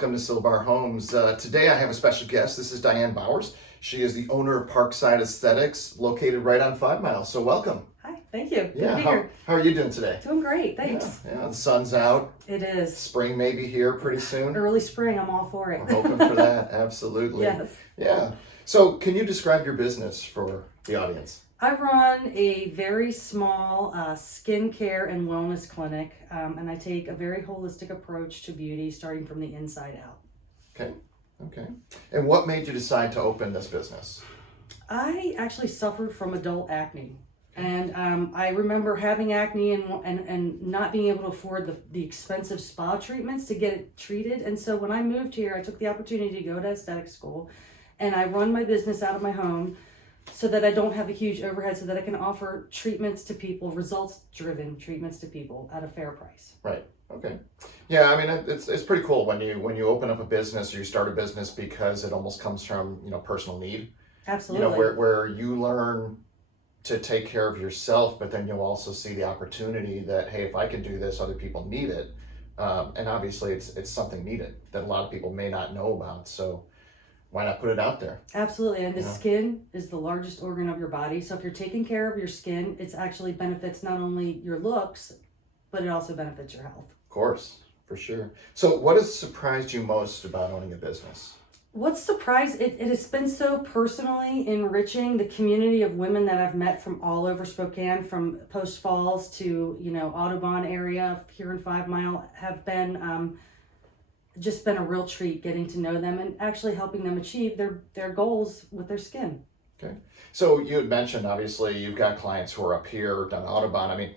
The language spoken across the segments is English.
welcome to Silbar Homes. Today I have a special guest. This is Dyan Bowers. She is the owner of Parkside Esthetics, located right on 5 Mile. So welcome. Hi, thank you. Yeah, Good to be here. how are you doing today? Doing great, thanks. Yeah, the sun's out. It is. Spring may be here pretty soon. Early spring, I'm all for it. We're hoping for that, absolutely. Yes. Yeah. So can you describe your business for the audience? I run a very small skincare and wellness clinic, and I take a very holistic approach to beauty, starting from the inside out. Okay. And what made you decide to open this business? I actually suffered from adult acne. And I remember having acne and not being able to afford the expensive spa treatments to get it treated. And so when I moved here, I took the opportunity to go to aesthetic school, and I run my business out of my home so that I don't have a huge overhead, so that I can offer treatments to people, results-driven treatments to people at a fair price. Right. Okay. Yeah, I mean, it's pretty cool when you open up a business or you start a business, because it almost comes from, personal need. Absolutely. Where you learn to take care of yourself, but then you'll also see the opportunity that, hey, if I can do this, other people need it. And obviously it's something needed that a lot of people may not know about. So why not put it out there? Absolutely. And the skin is the largest organ of your body. So if you're taking care of your skin, it's actually benefits not only your looks, but it also benefits your health. Of course, for sure. So what has surprised you most about owning a business? What's surprised, it has been so personally enriching. The community of women that I've met from all over Spokane, from Post Falls to, Audubon area here in 5 Mile, have been just been a real treat getting to know them and actually helping them achieve their goals with their skin. Okay. So you had mentioned, obviously, you've got clients who are up here down Audubon. I mean,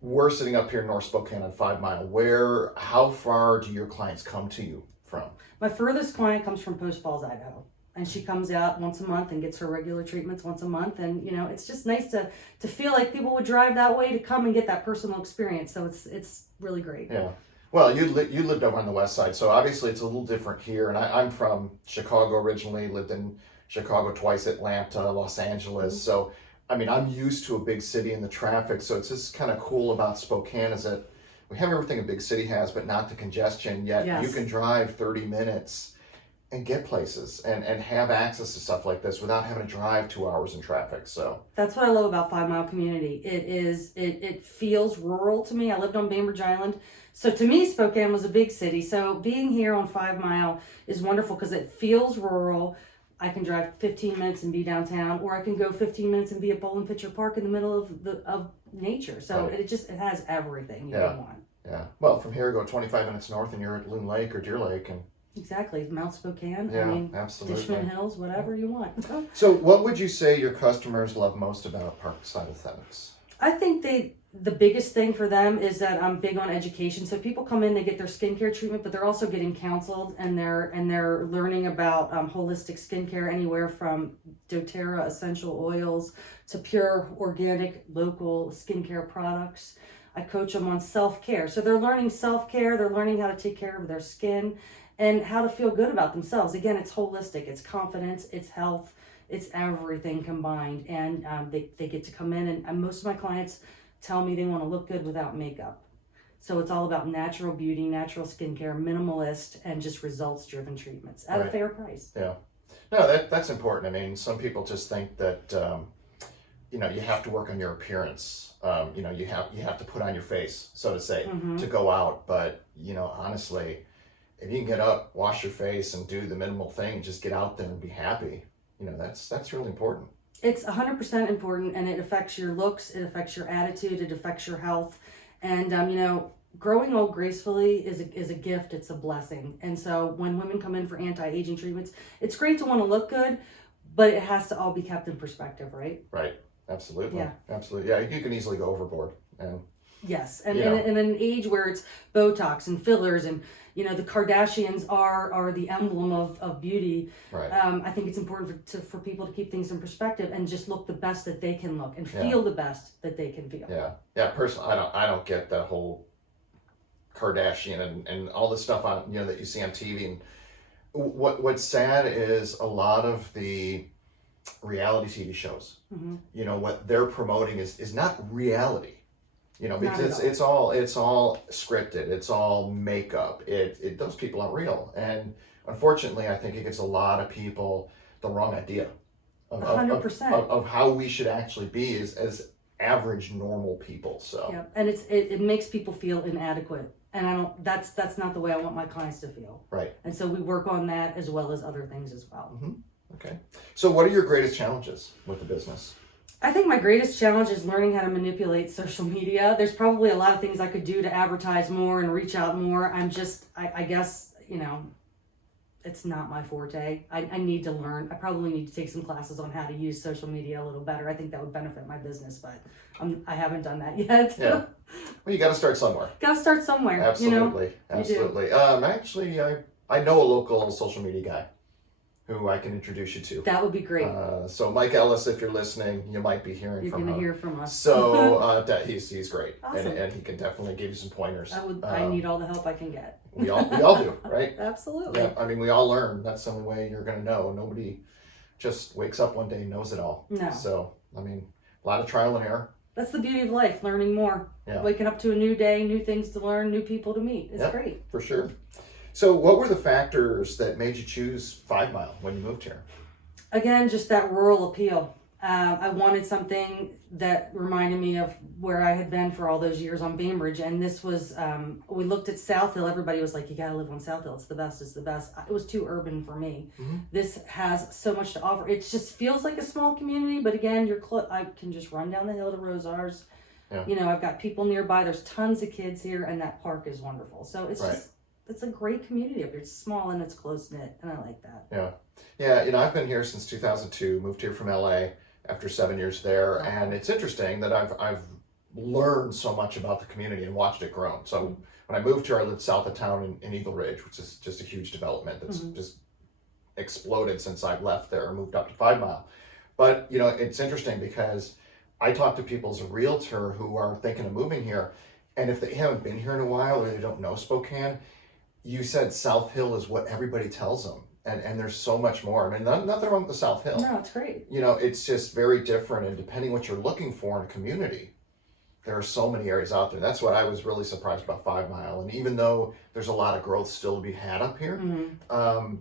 we're sitting up here in North Spokane on 5 Mile. How far do your clients come to you from? My furthest client comes from Post Falls, Idaho, and she comes out once a month and gets her regular treatments once a month. And it's just nice to feel like people would drive that way to come and get that personal experience. So it's really great. Yeah. Well, you lived over on the west side, so obviously it's a little different here. And I'm from Chicago originally, lived in Chicago twice, Atlanta, Los Angeles. Mm-hmm. So I mean, I'm used to a big city and the traffic. So it's just kind of cool about Spokane is that we have everything a big city has, but not the congestion. Yet You can drive 30 minutes and get places and have access to stuff like this without having to drive 2 hours in traffic. So that's what I love about 5 Mile community. It feels rural to me. I lived on Bainbridge Island. So to me, Spokane was a big city. So being here on 5 Mile is wonderful because it feels rural. I can drive 15 minutes and be downtown, or I can go 15 minutes and be at Bowling Pitcher Park in the middle of nature. So right. it has everything you would want. Yeah. Well, from here, go 25 minutes north and you're at Loon Lake or Deer Lake. Exactly. Mount Spokane. Yeah, absolutely. Dishman Hills, whatever you want. So what would you say your customers love most about Parkside Esthetics? I think the biggest thing for them is that I'm big on education. So people come in, they get their skincare treatment, but they're also getting counseled and they're learning about holistic skincare, anywhere from doTERRA essential oils to pure organic local skincare products. I coach them on self-care. So they're learning self-care, they're learning how to take care of their skin and how to feel good about themselves. Again, it's holistic, it's confidence, it's health, it's everything combined. And they get to come in and most of my clients tell me they want to look good without makeup. So it's all about natural beauty, natural skincare, minimalist, and just results-driven treatments at a fair price. Yeah. No, that's important. I mean, some people just think that, you have to work on your appearance. You have to put on your face, so to say, to go out. But, honestly, if you can get up, wash your face, and do the minimal thing, just get out there and be happy, that's really important. It's 100% important, and it affects your looks, it affects your attitude, it affects your health. And, growing old gracefully is a gift, it's a blessing. And so when women come in for anti-aging treatments, it's great to want to look good, but it has to all be kept in perspective, right? Right. Absolutely. Yeah. Absolutely. Yeah, you can easily go overboard. And yes, and in an age where it's Botox and fillers and the Kardashians are the emblem of beauty. Right. I think it's important for people to keep things in perspective and just look the best that they can look and feel the best that they can feel. Yeah. Yeah. Personally, I don't get that whole Kardashian and all the stuff on that you see on TV. And what's sad is a lot of the reality TV shows. What they're promoting is not reality. You know, Not because at it's all scripted. It's all makeup. Those people aren't real. And unfortunately, I think it gives a lot of people the wrong idea of 100%. of how we should actually be as average normal people. So Yeah, and it makes people feel inadequate, and I don't. That's not the way I want my clients to feel. right. And so we work on that as well as other things as well. Okay. So what are your greatest challenges with the business? I think my greatest challenge is learning how to manipulate social media. There's probably a lot of things I could do to advertise more and reach out more. I guess, it's not my forte. I need to learn. I probably need to take some classes on how to use social media a little better. I think that would benefit my business, but I haven't done that yet. Yeah. Well, you got to start somewhere. Got to start somewhere. Absolutely. Absolutely. Actually, I know a local social media guy who I can introduce you to. That would be great. So Mike Ellis, if you're listening, you might be hearing You're from going to him. hear from us. So he's great, Awesome. and he can definitely give you some pointers. I need all the help I can get. We all do, right? Absolutely. Yeah, I mean, we all learn. That's the only way you're going to know. Nobody just wakes up one day and knows it all. No. So, I mean, a lot of trial and error. That's the beauty of life, learning more. Yeah. Waking up to a new day, new things to learn, new people to meet. It's great. For sure. So, what were the factors that made you choose 5 Mile when you moved here? Again, just that rural appeal. I wanted something that reminded me of where I had been for all those years on Bainbridge. And this was, we looked at South Hill. Everybody was like, you got to live on South Hill. It's the best. It's the best. It was too urban for me. Mm-hmm. This has so much to offer. It just feels like a small community. But again, I can just run down the hill to Rosars. Yeah. I've got people nearby. There's tons of kids here. And that park is wonderful. So it's it's a great community up here. It's small and it's close-knit. And I like that. Yeah. Yeah, I've been here since 2002, moved here from LA after 7 years there, and it's interesting that I've learned so much about the community and watched it grow. So when I moved here, I lived south of town in Eagle Ridge, which is just a huge development that's just exploded since I left there and moved up to 5 Mile. But, it's interesting because I talk to people as a realtor who are thinking of moving here, and if they haven't been here in a while or they don't know Spokane, you said South Hill is what everybody tells them. And there's so much more. I mean, nothing wrong with the South Hill. No, it's great. It's just very different. And depending what you're looking for in a community, there are so many areas out there. That's what I was really surprised about 5 Mile. And even though there's a lot of growth still to be had up here,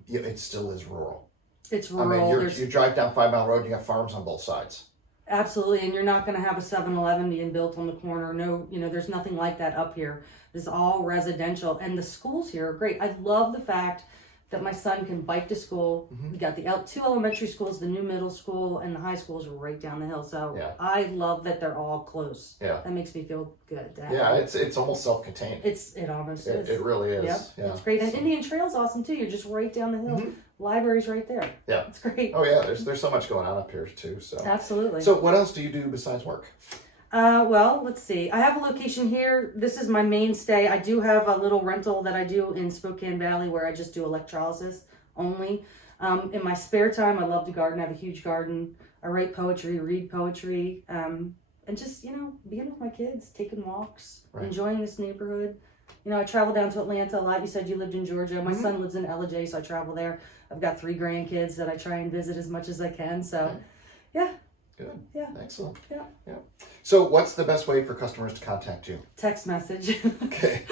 it still is rural. It's rural. I mean, you drive down 5 Mile Road, you got farms on both sides. Absolutely, and you're not going to have a 7-Eleven being built on the corner. No, there's nothing like that up here. This is all residential, and the schools here are great. I love the fact that my son can bike to school. We got the two elementary schools, the new middle school, and the high schools are right down the hill. So I love that they're all close. Yeah, that makes me feel good. It's almost self-contained. It almost is. It really is. Yep. Yeah, it's great. And Indian Trail's awesome too. You're just right down the hill. Library's right there. Yeah, it's great. Oh yeah, there's so much going on up here too. So absolutely. So what else do you do besides work? Well, let's see. I have a location here. This is my mainstay. I do have a little rental that I do in Spokane Valley where I just do electrolysis only. In my spare time, I love to garden. I have a huge garden. I write poetry, read poetry, and just, being with my kids, taking walks, enjoying this neighborhood. I travel down to Atlanta a lot. You said you lived in Georgia. My son lives in LJ, so I travel there. I've got 3 grandkids that I try and visit as much as I can. So, yeah. Good. Yeah. Excellent. Yeah. So what's the best way for customers to contact you? Text message. Okay.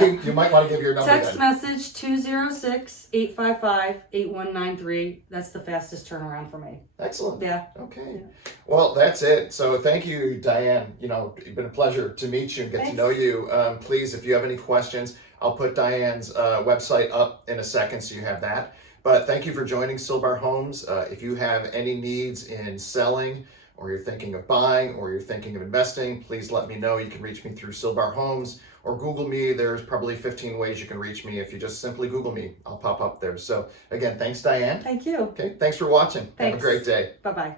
You might want to give your number. Text message 206-855-8193. That's the fastest turnaround for me. Excellent. Yeah. Okay. Yeah. Well, that's it. So thank you, Dyan. It's been a pleasure to meet you and get to know you. Please, if you have any questions, I'll put Dyan's website up in a second so you have that. But thank you for joining Silbar Homes. If you have any needs in selling, or you're thinking of buying, or you're thinking of investing, please let me know. You can reach me through Silbar Homes or Google me. There's probably 15 ways you can reach me. If you just simply Google me, I'll pop up there. So again, thanks, Dyan. Thank you. Okay, thanks for watching. Thanks. Have a great day. Bye-bye.